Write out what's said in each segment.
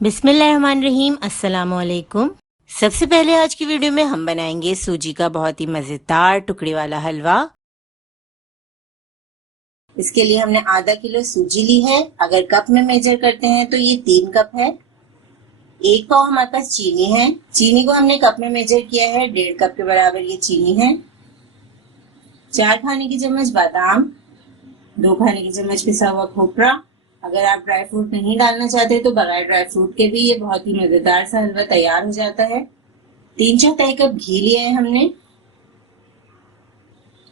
बिस्मिल्लाहिर्रहमानिर्रहीम। अस्सलामुअलैकुम। सबसे पहले आज की वीडियो में हम बनाएंगे सूजी का बहुत ही मज़ेदार टुकड़े वाला हलवा। इसके लिए हमने आधा किलो सूजी ली है। अगर कप में मेजर करते हैं तो ये 3 कप है। 1 पाव हमारे पास चीनी है। चीनी को हमने कप में मेजर किया है, 1.5 कप के बराबर ये चीनी है। 4 खाने की चम्मच बादाम, 2 खाने की चम्मच पिसा हुआ खोपरा। अगर आप ड्राई फ्रूट नहीं डालना चाहते तो बगैर ड्राई फ्रूट के भी ये बहुत ही मजेदार सा हलवा तैयार हो जाता है। 3/4 कप घी लिया है हमने।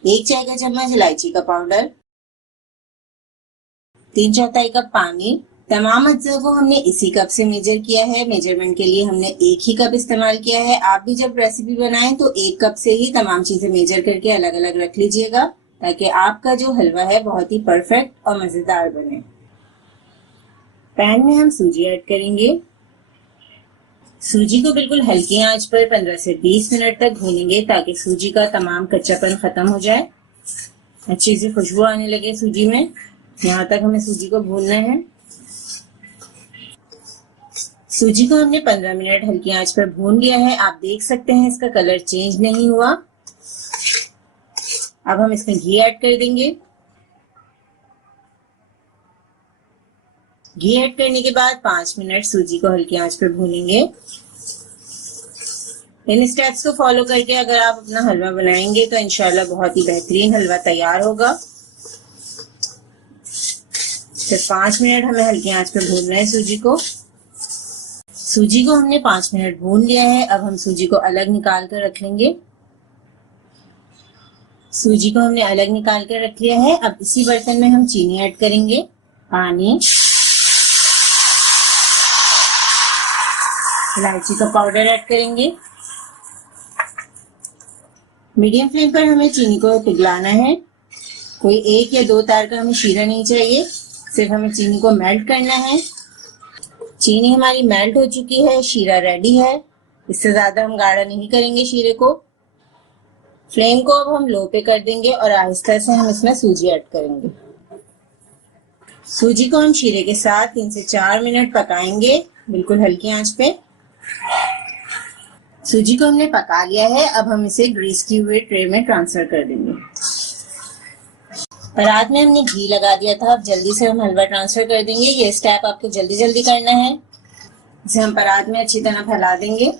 1 चाय का चम्मच इलायची का पाउडर, 3/4 कप पानी। तमाम अज्जा को हमने इसी कप से मेजर किया है। मेजरमेंट के लिए हमने 1 ही कप इस्तेमाल किया है। आप भी जब रेसिपी बनाएं तो 1 कप से ही तमाम चीजें मेजर करके अलग अलग रख लीजिएगा, ताकि आपका जो हलवा है बहुत ही परफेक्ट और मजेदार बने। पैन में हम सूजी ऐड करेंगे। सूजी को बिल्कुल हल्की आंच पर 15 से 20 मिनट तक भूनेंगे, ताकि सूजी का तमाम कच्चापन खत्म हो जाए, अच्छी सी खुशबू आने लगे सूजी में। यहाँ तक हमें सूजी को भूनना है। सूजी को हमने 15 मिनट हल्की आंच पर भून लिया है। आप देख सकते हैं इसका कलर चेंज नहीं हुआ। अब हम इसमें घी ऐड कर देंगे। घी ऐड करने के बाद 5 मिनट सूजी को हल्की आंच पर भूनेंगे। इन स्टेप्स को फॉलो करके अगर आप अपना हलवा बनाएंगे तो इंशाल्लाह बहुत ही बेहतरीन हलवा तैयार होगा। सिर्फ 5 मिनट हमें हल्की आंच पर भूनना है सूजी को। सूजी को हमने 5 मिनट भून लिया है। अब हम सूजी को अलग निकाल कर रख लेंगे। सूजी को हमने अलग निकाल कर रख लिया है। अब इसी बर्तन में हम चीनी ऐड करेंगे, पानी, इलायची का पाउडर ऐड करेंगे। मीडियम फ्लेम पर हमें चीनी को पिघलाना है। कोई 1 या 2 तार का हमें शीरा नहीं चाहिए, सिर्फ हमें चीनी को मेल्ट करना है। चीनी हमारी मेल्ट हो चुकी है, शीरा रेडी है। इससे ज्यादा हम गाढ़ा नहीं करेंगे शीरे को। फ्लेम को अब हम लो पे कर देंगे और आहिस्ता से हम इसमें सूजी ऐड करेंगे। सूजी को हम शीरे के साथ 3 से 4 मिनट पकाएंगे, बिल्कुल हल्की आंच पे। सूजी को हमने पका लिया है। अब हम इसे ग्रीस किए हुए ट्रे में ट्रांसफर कर देंगे। परात में हमने घी लगा दिया था। अब जल्दी से हम हलवा ट्रांसफर कर देंगे। ये स्टेप आपको जल्दी जल्दी करना है। इसे हम परात में अच्छी तरह फैला देंगे।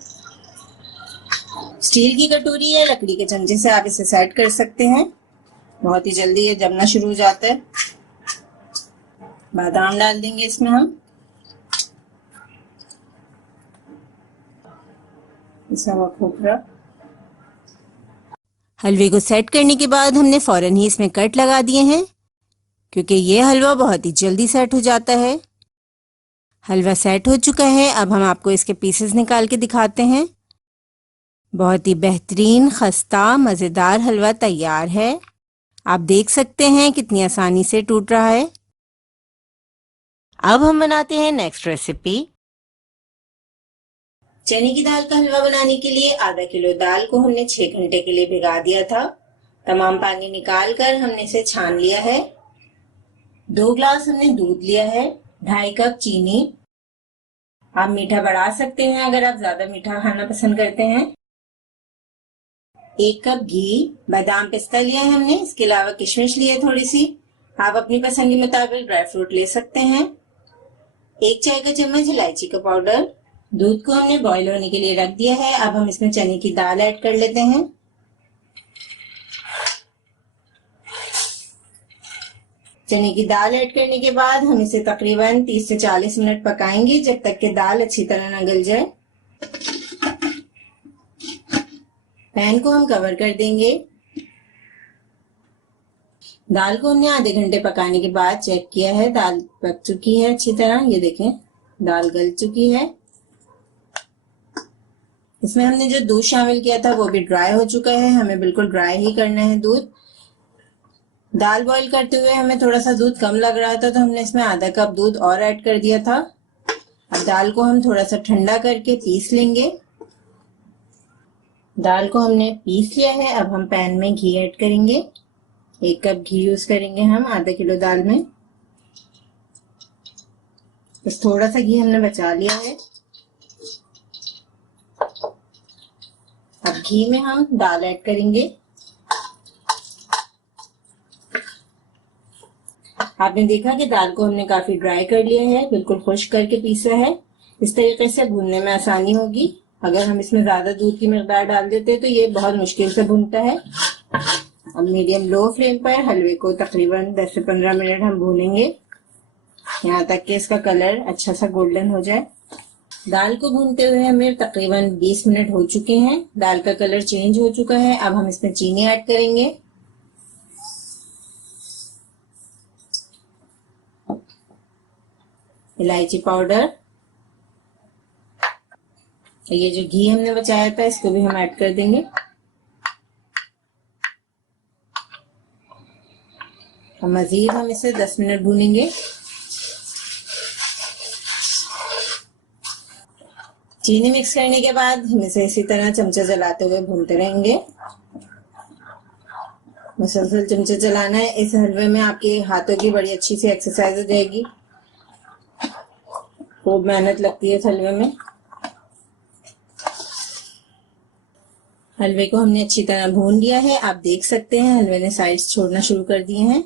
स्टील की कटोरी या लकड़ी के चमचे से आप इसे सेट कर सकते हैं। बहुत ही जल्दी ये जमना शुरू हो जाता है। बादाम डाल देंगे इसमें हम, पिसा हुआ खोपरा। हलवे को सेट करने के बाद हमने फौरन ही इसमें कट लगा दिए हैं, क्योंकि ये हलवा बहुत ही जल्दी सेट हो जाता है। हलवा सेट हो चुका है। अब हम आपको इसके पीसेस निकाल के दिखाते हैं। बहुत ही बेहतरीन खस्ता मज़ेदार हलवा तैयार है। आप देख सकते हैं कितनी आसानी से टूट रहा है। अब हम बनाते हैं नेक्स्ट रेसिपी। चने की दाल का हलवा बनाने के लिए आधा किलो दाल को हमने 6 घंटे के लिए भिगा दिया था। तमाम पानी निकाल कर हमने इसे छान लिया है। 2 ग्लास हमने दूध लिया है, 2.5 कप चीनी। आप मीठा बढ़ा सकते हैं अगर आप ज्यादा मीठा खाना पसंद करते हैं। 1 कप घी, बादाम पिस्ता लिया है हमने, इसके अलावा किशमिश ली है थोड़ी सी। आप अपनी पसंद के मुताबिक ड्राई फ्रूट ले सकते हैं। 1 चाय का चम्मच इलायची का पाउडर। दूध को हमने बॉईल होने के लिए रख दिया है। अब हम इसमें चने की दाल ऐड कर लेते हैं। चने की दाल ऐड करने के बाद हम इसे तकरीबन 30 से 40 मिनट पकाएंगे, जब तक कि दाल अच्छी तरह न गल जाए। पैन को हम कवर कर देंगे। दाल को हमने आधे घंटे पकाने के बाद चेक किया है, दाल पक चुकी है अच्छी तरह। ये देखें, दाल गल चुकी है। इसमें हमने जो दूध शामिल किया था वो भी ड्राई हो चुका है। हमें बिल्कुल ड्राई ही करना है दूध। दाल बॉईल करते हुए हमें थोड़ा सा दूध कम लग रहा था, तो हमने इसमें आधा कप दूध और ऐड कर दिया था। अब दाल को हम थोड़ा सा ठंडा करके पीस लेंगे। दाल को हमने पीस लिया है। अब हम पैन में घी ऐड करेंगे। 1 कप घी यूज करेंगे हम आधा किलो दाल में। बस थोड़ा सा घी हमने बचा लिया है। अब घी में हम दाल ऐड करेंगे। आपने देखा कि दाल को हमने काफी ड्राई कर लिया है, बिल्कुल खुश्क करके पीसा है। इस तरीके से भूनने में आसानी होगी। अगर हम इसमें ज्यादा दूध की मिकदार डाल देते तो ये बहुत मुश्किल से भूनता है। अब मीडियम लो फ्लेम पर हलवे को तकरीबन 10 से 15 मिनट हम भूनेंगे, यहाँ तक कि इसका कलर अच्छा सा गोल्डन हो जाए। दाल को भूनते हुए हमें तकरीबन 20 मिनट हो चुके हैं। दाल का कलर चेंज हो चुका है। अब हम इसमें चीनी ऐड करेंगे। इलायची पाउडर, ये जो घी हमने बचाया था इसको भी हम ऐड कर देंगे। अब मजीद हम इसे 10 मिनट भूनेंगे। चीनी मिक्स करने के बाद हम इसे इसी तरह चमचा चलाते हुए भूनते रहेंगे। मुसलसल चमचा चलाना है। इस हलवे में आपके हाथों की बड़ी अच्छी सी एक्सरसाइज हो जाएगी। खूब मेहनत लगती है इस हलवे में। हलवे को हमने अच्छी तरह भून लिया है। आप देख सकते हैं हलवे ने साइड्स छोड़ना शुरू कर दिए हैं।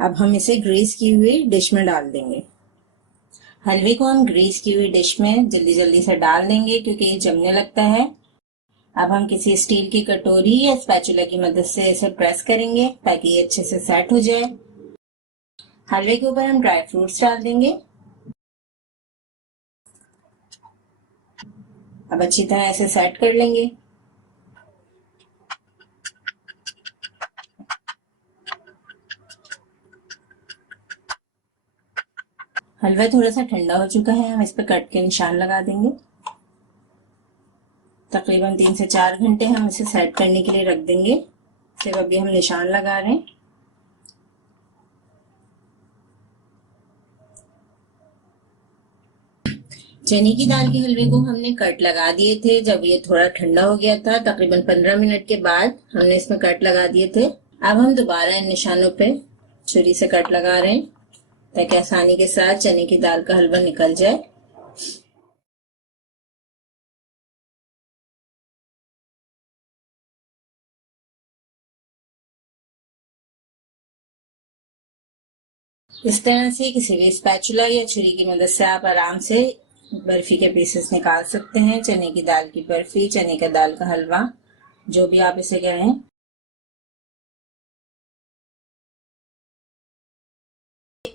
अब हम इसे ग्रीस की हुई डिश में डाल देंगे। हलवे को हम ग्रीस की हुई डिश में जल्दी जल्दी से डाल देंगे क्योंकि ये जमने लगता है। अब हम किसी स्टील की कटोरी या स्पैचुला की मदद से इसे प्रेस करेंगे ताकि ये अच्छे से सेट हो जाए। हलवे के ऊपर हम ड्राई फ्रूट्स डाल देंगे। अब अच्छी तरह इसे सेट कर लेंगे। हलवा थोड़ा सा ठंडा हो चुका है। हम इस पर कट के निशान लगा देंगे। तकरीबन 3 से 4 घंटे हम इसे सेट करने के लिए रख देंगे। सिर्फ अभी हम निशान लगा रहे हैं। चने की दाल के हलवे को हमने कट लगा दिए थे जब ये थोड़ा ठंडा हो गया था। तकरीबन 15 मिनट के बाद हमने इसमें कट लगा दिए थे। अब हम दोबारा इन निशानों पे छुरी से कट लगा रहे हैं ताकि आसानी के साथ चने की दाल का हलवा निकल जाए। इस तरह से किसी भी स्पैचुला या छुरी की मदद से आप आराम से बर्फी के पीसेस निकाल सकते हैं। चने की दाल की बर्फी, चने का दाल का हलवा, जो भी आप इसे कहें।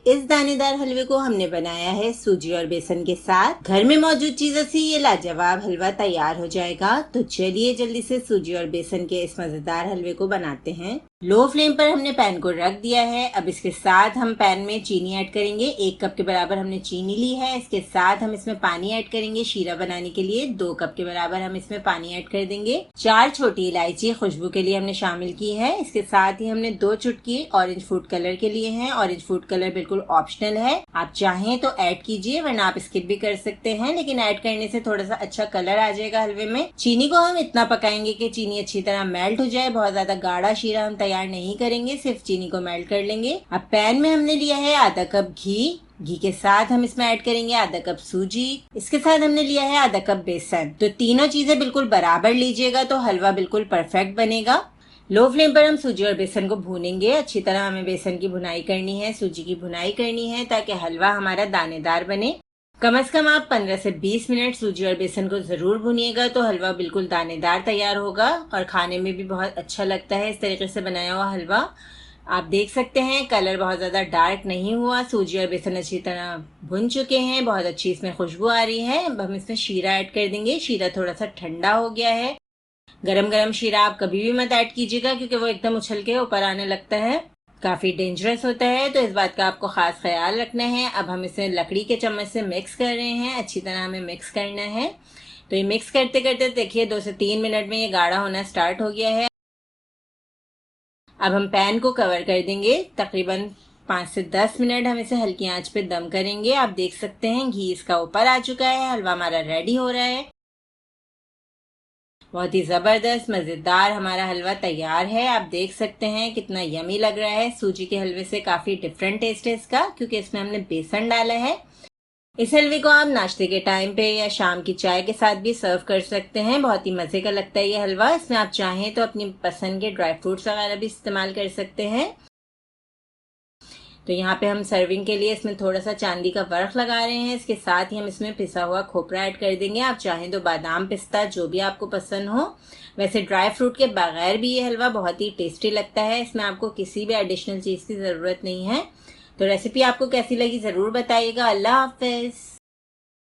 इस दानेदार हलवे को हमने बनाया है सूजी और बेसन के साथ। घर में मौजूद चीजों से ये लाजवाब हलवा तैयार हो जाएगा। तो चलिए जल्दी से सूजी और बेसन के इस मजेदार हलवे को बनाते हैं। लो फ्लेम पर हमने पैन को रख दिया है। अब इसके साथ हम पैन में चीनी ऐड करेंगे। 1 कप के बराबर हमने चीनी ली है। इसके साथ हम इसमें पानी ऐड करेंगे। शीरा बनाने के लिए 2 कप के बराबर हम इसमें पानी ऐड कर देंगे। 4 छोटी इलायची खुशबू के लिए हमने शामिल की है। इसके साथ ही हमने 2 चुटकी ऑरेंज फूड कलर के लिए हैं। ऑरेंज फूड कलर बिल्कुल ऑप्शनल है, आप चाहें तो ऐड कीजिए वरना आप स्किप भी कर सकते हैं, लेकिन ऐड करने से थोड़ा सा अच्छा कलर आ जाएगा हलवे में। चीनी को हम इतना पकाएंगे कि चीनी अच्छी तरह मेल्ट हो जाए। बहुत ज्यादा गाढ़ा शीरा हम तैयार नहीं करेंगे, सिर्फ चीनी को मेल्ट कर लेंगे। अब पैन में हमने लिया है आधा कप घी। घी के साथ हम इसमें ऐड करेंगे आधा कप सूजी। इसके साथ हमने लिया है आधा कप बेसन। तो तीनों चीजें बिल्कुल बराबर लीजिएगा तो हलवा बिल्कुल परफेक्ट बनेगा। लो फ्लेम पर हम सूजी और बेसन को भूनेंगे। अच्छी तरह हमें बेसन की भुनाई करनी है, सूजी की भुनाई करनी है ताकि हलवा हमारा दानेदार बने। कम से कम आप 15 से 20 मिनट सूजी और बेसन को जरूर भुनिएगा तो हलवा बिल्कुल दानेदार तैयार होगा और खाने में भी बहुत अच्छा लगता है। इस तरीके से बनाया हुआ हलवा आप देख सकते हैं कलर बहुत ज्यादा डार्क नहीं हुआ। सूजी और बेसन अच्छी तरह भुन चुके हैं, बहुत अच्छी इसमें खुशबू आ रही है। अब हम इसमें शीरा ऐड कर देंगे। शीरा थोड़ा सा ठंडा हो गया है। गरम गरम शीरा आप कभी भी मत ऐड कीजिएगा क्योंकि वो एकदम उछल के ऊपर आने लगता है, काफी डेंजरस होता है, तो इस बात का आपको खास ख्याल रखना है। अब हम इसे लकड़ी के चम्मच से मिक्स कर रहे हैं। अच्छी तरह हमें मिक्स करना है। तो ये मिक्स करते करते देखिए 2 से 3 मिनट में ये गाढ़ा होना स्टार्ट हो गया है। अब हम पैन को कवर कर देंगे। तकरीबन 5 से 10 मिनट हम इसे हल्की आंच पे दम करेंगे। आप देख सकते हैं घी इसका ऊपर आ चुका है। हलवा हमारा रेडी हो रहा है। बहुत ही जबरदस्त मजेदार हमारा हलवा तैयार है। आप देख सकते हैं कितना यमी लग रहा है। सूजी के हलवे से काफी डिफरेंट टेस्ट है इसका क्योंकि इसमें हमने बेसन डाला है। इस हलवे को आप नाश्ते के टाइम पे या शाम की चाय के साथ भी सर्व कर सकते हैं। बहुत ही मज़े का लगता है ये हलवा। इसमें आप चाहें तो अपनी पसंद के ड्राई फ्रूट्स वगैरह भी इस्तेमाल कर सकते हैं। तो यहाँ पे हम सर्विंग के लिए इसमें थोड़ा सा चांदी का वर्क लगा रहे हैं। इसके साथ ही हम इसमें पिसा हुआ खोपरा ऐड कर देंगे। आप चाहें तो बादाम, पिस्ता, जो भी आपको पसंद हो। वैसे ड्राई फ्रूट के बगैर भी ये हलवा बहुत ही टेस्टी लगता है। इसमें आपको किसी भी एडिशनल चीज़ की ज़रूरत नहीं है। तो रेसिपी आपको कैसी लगी ज़रूर बताइएगा। अल्लाह हाफिज़।